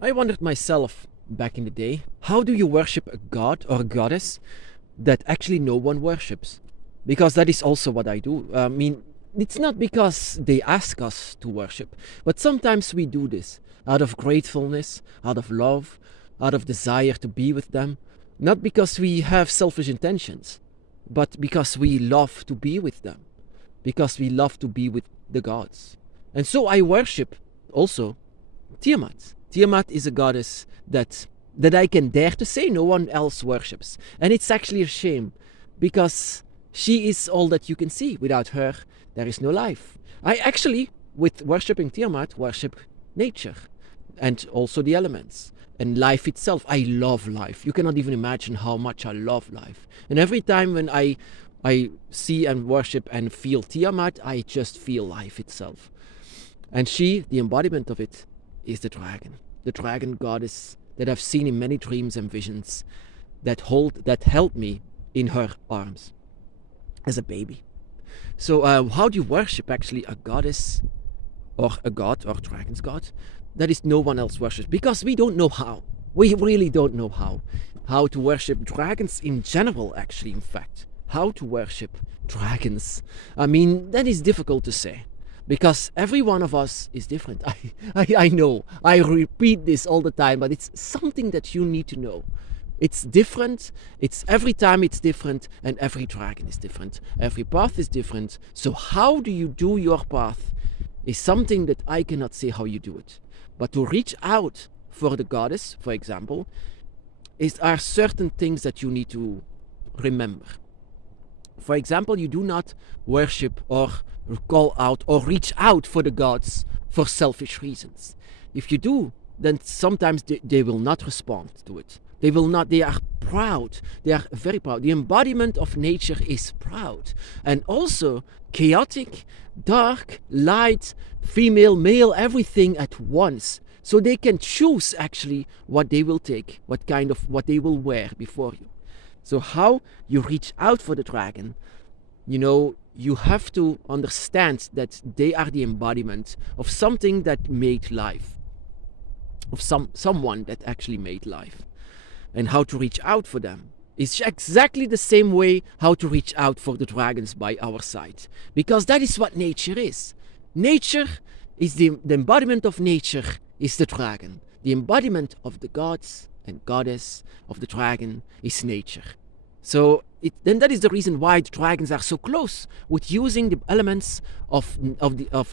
I wondered myself back in the day, how do you worship a god or a goddess that actually no one worships? Because that is also what I do. I mean, it's not because they ask us to worship, but sometimes we do this out of gratefulness, out of love, out of desire to be with them. Not because we have selfish intentions, but because we love to be with them, because we love to be with the gods. And so I worship also Tiamat. Tiamat is a goddess that I can dare to say no one else worships. And it's actually a shame, because she is all that you can see. Without her, there is no life. I actually, with worshipping Tiamat, worship nature and also the elements and life itself. I love life. You cannot even imagine how much I love life. And every time when I see and worship and feel Tiamat, I just feel life itself. And she, the embodiment of it, is the dragon goddess that I've seen in many dreams and visions, that held me in her arms as a baby. So how do you worship actually a goddess or a god or dragon's god that is no one else worships? Because we don't know how. We really don't know how to worship dragons in general, actually, in fact. How to worship dragons. I mean, that is difficult to say, because every one of us is different. I know, I repeat this all the time, but it's something that you need to know. It's different, it's every time it's different, and every dragon is different. Every path is different. So how do you do your path is something that I cannot say how you do it. But to reach out for the goddess, for example, are certain things that you need to remember. For example, you do not worship or call out or reach out for the gods for selfish reasons. If you do, then sometimes they will not respond to it. They will not, they are proud. They are very proud. The embodiment of nature is proud. And also chaotic, dark, light, female, male, everything at once. So they can choose actually what they will take, what they will wear before you. So how you reach out for the dragon, you have to understand that they are the embodiment of something that made life, of someone that actually made life. And how to reach out for them is exactly the same way how to reach out for the dragons by our side. Because that is what nature is. Nature is the embodiment of nature is the dragon. The embodiment of the gods and goddess of the dragon is nature. So then that is the reason why the dragons are so close with using the elements of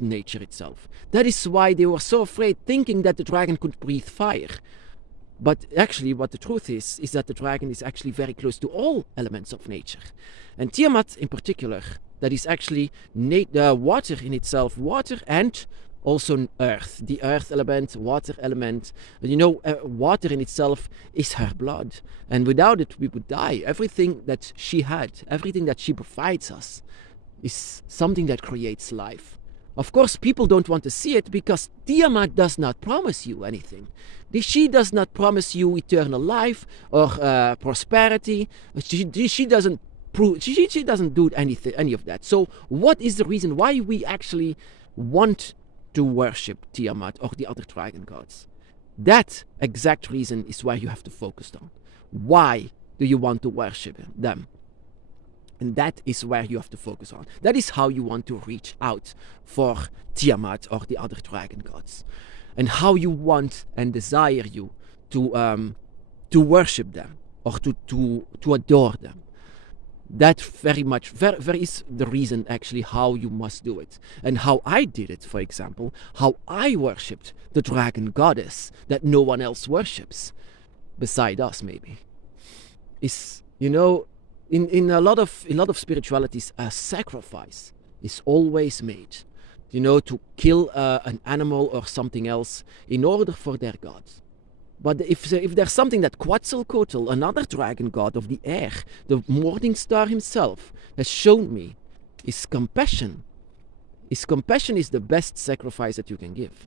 nature itself. That is why they were so afraid, thinking that the dragon could breathe fire. But actually what the truth is that the dragon is actually very close to all elements of nature. And Tiamat in particular, that is actually water in itself, water and also earth, the earth element, water element. Water in itself is her blood, and without it we would die. Everything that she had, everything that she provides us, is something that creates life. Of course, people don't want to see it, because Tiamat does not promise you anything. She does not promise you eternal life or prosperity. She doesn't do any of that. So what is the reason why we actually want to worship Tiamat or the other dragon gods? That exact reason is where you have to focus on. Why do you want to worship them? And that is where you have to focus on. That is how you want to reach out for Tiamat or the other dragon gods. And how you want and desire you to worship them or to adore them. That very is the reason actually how you must do it. And how I did it, for example, how I worshipped the dragon goddess that no one else worships, beside us maybe, is, in a lot of spiritualities, a sacrifice is always made, to kill an animal or something else in order for their gods. But if there's something that Quetzalcoatl, another dragon god of the air, the morning star himself, has shown me, is compassion. Compassion is the best sacrifice that you can give.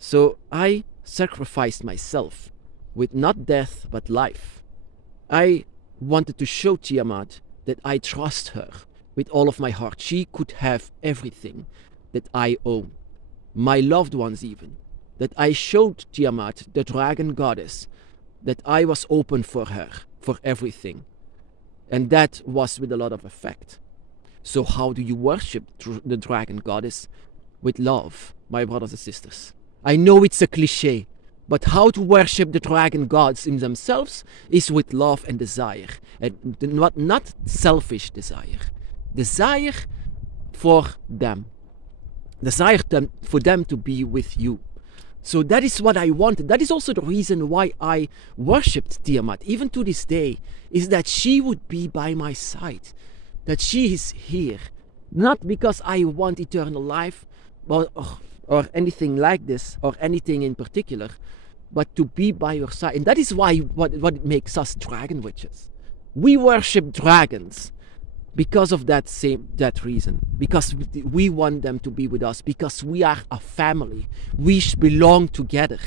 So I sacrificed myself with not death but life. I wanted to show Tiamat that I trust her with all of my heart. She could have everything that I own, my loved ones even. that I showed Tiamat, the dragon goddess, that I was open for her, for everything. And that was with a lot of effect. So how do you worship the dragon goddess? With love, my brothers and sisters. I know it's a cliche, but how to worship the dragon gods in themselves is with love and desire. And not selfish desire. Desire for them. Desire for them to be with you. So that is what I wanted. That is also the reason why I worshipped Tiamat, even to this day, is that she would be by my side. That she is here. Not because I want eternal life or anything like this, or anything in particular, but to be by your side. And that is why what makes us dragon witches. We worship dragons because of that reason, because we want them to be with us, because we are a family, we belong together.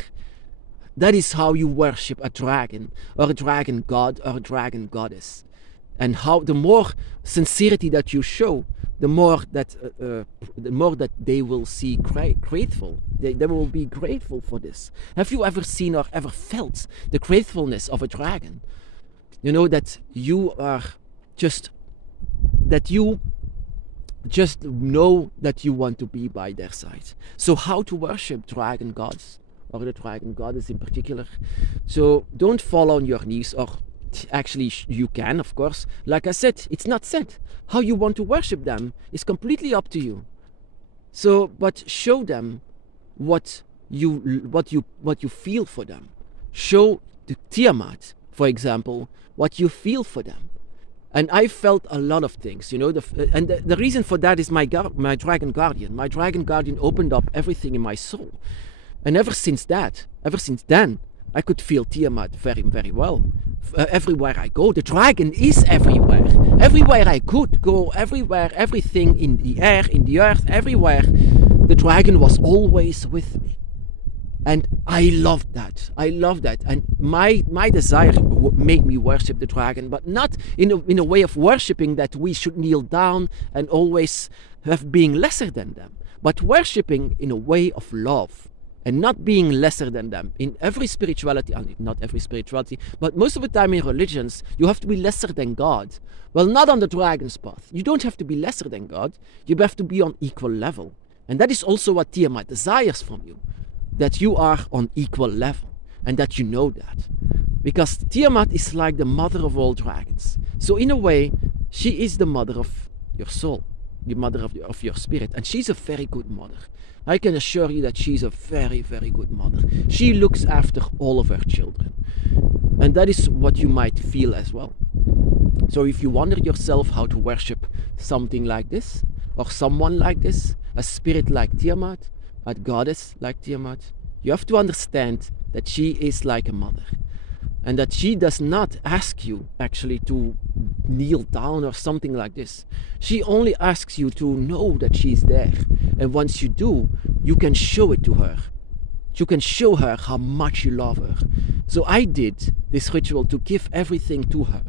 That is how you worship a dragon, or a dragon god, or a dragon goddess. And how the more sincerity that you show, the more that they will see grateful. They will be grateful for this. Have you ever seen or ever felt the gratefulness of a dragon? You know that you just know that you want to be by their side. So how to worship dragon gods, or the dragon goddess in particular? So don't fall on your knees, or actually you can, of course. Like I said, it's not said. How you want to worship them is completely up to you. So, but show them what you feel for them. Show the Tiamat, for example, what you feel for them. And I felt a lot of things, you know. The reason for that is my dragon guardian. My dragon guardian opened up everything in my soul, and ever since then, I could feel Tiamat very, very well. Everywhere I go, the dragon is everywhere. Everywhere I could go, everywhere, everything in the air, in the earth, everywhere, the dragon was always with me. And I loved that. And my desire made me worship the dragon, but not in a way of worshipping that we should kneel down and always have being lesser than them, but worshipping in a way of love. And not being lesser than them. In every spirituality, not every spirituality, but most of the time in religions, you have to be lesser than God. Well, not on the dragon's path. You don't have to be lesser than God. You have to be on equal level. And that is also what Tiamat desires from you. That you are on equal level. And that you know that. Because Tiamat is like the mother of all dragons. So in a way, she is the mother of your soul. The mother of your spirit. And she's a very good mother. I can assure you that she's a very, very good mother. She looks after all of her children. And that is what you might feel as well. So if you wonder yourself how to worship something like this, or someone like this, a spirit like Tiamat, a goddess like Tiamat, you have to understand that she is like a mother. And that she does not ask you actually to kneel down or something like this. She only asks you to know that she's there. And once you do, you can show it to her. You can show her how much you love her. So I did this ritual to give everything to her.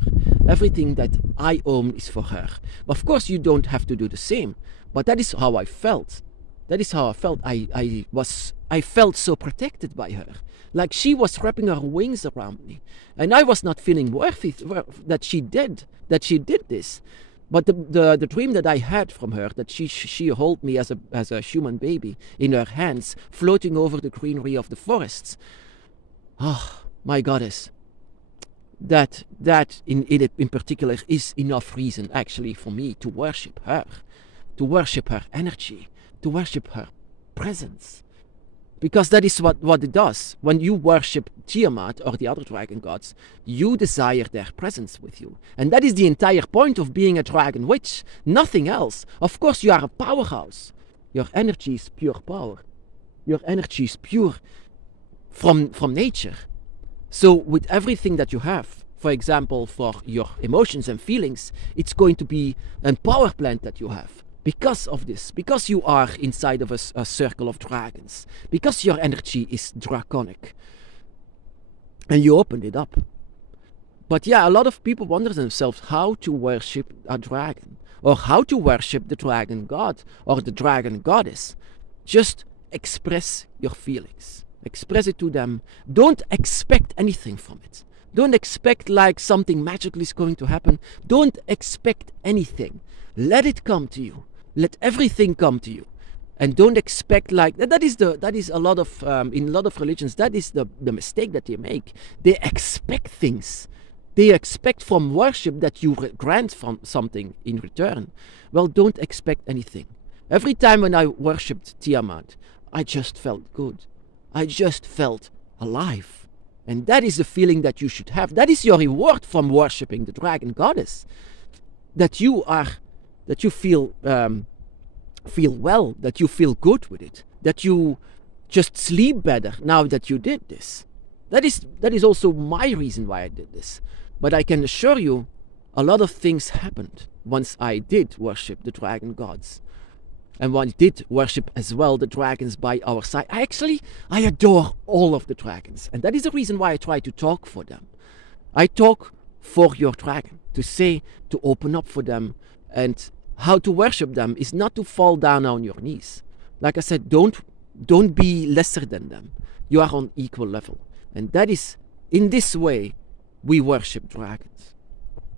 Everything that I own is for her. Of course, you don't have to do the same. But that is how I felt. That is how I felt. I felt so protected by her. Like she was wrapping her wings around me. And I was not feeling worthy that she did this. But the dream that I had from her, that she held me as a human baby in her hands, floating over the greenery of the forests. Oh, my goddess. That in particular is enough reason actually for me to worship her energy, to worship her presence. Because that is what it does. When you worship Tiamat or the other dragon gods, you desire their presence with you. And that is the entire point of being a dragon witch. Nothing else. Of course, you are a powerhouse. Your energy is pure power. Your energy is pure from nature. So with everything that you have, for example, for your emotions and feelings, it's going to be a power plant that you have. Because of this, because you are inside of a circle of dragons, because your energy is draconic, and you opened it up. But yeah, a lot of people wonder themselves how to worship a dragon, or how to worship the dragon god, or the dragon goddess. Just express your feelings. Express it to them. Don't expect anything from it. Don't expect like something magical is going to happen. Don't expect anything. Let it come to you. Let everything come to you. And don't expect like that is a lot of in a lot of religions, that is the mistake that they make. They expect things. They expect from worship that you grant from something in return. Well, don't expect anything. Every time when I worshipped Tiamat, I just felt good. I just felt alive. And that is the feeling that you should have. That is your reward from worshipping the dragon goddess. That you feel well, that you feel good with it, that you just sleep better now that you did this. That is also my reason why I did this. But I can assure you, a lot of things happened once I did worship the dragon gods. And when I did worship as well the dragons by our side, I adore all of the dragons. And that is the reason why I try to talk for them. I talk for your dragon, to open up for them. And how to worship them is not to fall down on your knees. Like I said, don't be lesser than them. You are on equal level. And that is, in this way, we worship dragons.